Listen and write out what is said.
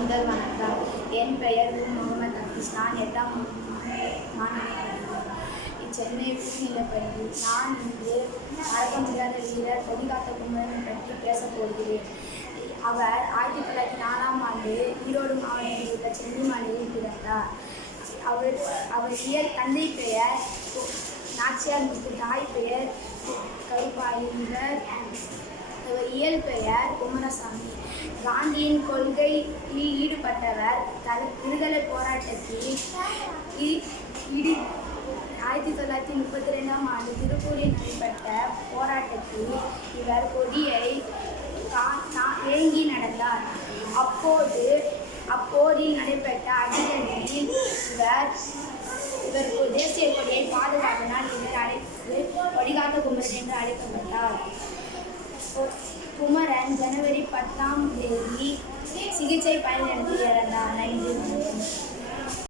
முதல் வணக்கம். என் பெயர் முகமது அபிஸ் நான் எட்டாம் மாணவி சென்னை பள்ளி நான் இன்று மறக்க முடியாத வீரர் கொடிகாத்த குமரன் பற்றி பேசப் போகிறேன். அவர் ஆயிரத்தி தொள்ளாயிரத்தி நாலாம் ஆண்டு ஈரோடு மாவட்டத்தில் உள்ள சென்னிமலையில் பிறந்தார். அவர் அவர் இயல் தந்தை பெயர் நாச்சியார் முத்து தாய் பெயர் கருப்பாய். இயல் பெயர் குமாரசாமி. காந்தியின் கொள்கையில் ஈடுபட்டவர் தல விடுதலை போராட்டத்தில் இடி ஆயிரத்தி தொள்ளாயிரத்தி முப்பத்தி ரெண்டாம் ஆண்டு திருப்பூரில் நடைபெற்ற போராட்டத்தில் இவர் கொடியை ஏங்கி நடந்தார். அப்போது அப்போரில் நடைபெற்ற அடிதலில் இவர் இவர் தேசிய கொடியை பாதுகாப்பினால் இவர் அழைத்து கொடிகாத்த குமரன் என்று அழைக்கப்பட்டார். ஜனவரி பத்தாம் தேதி சிகிச்சை பயன்படுத்தி இறந்தார் நன்றி.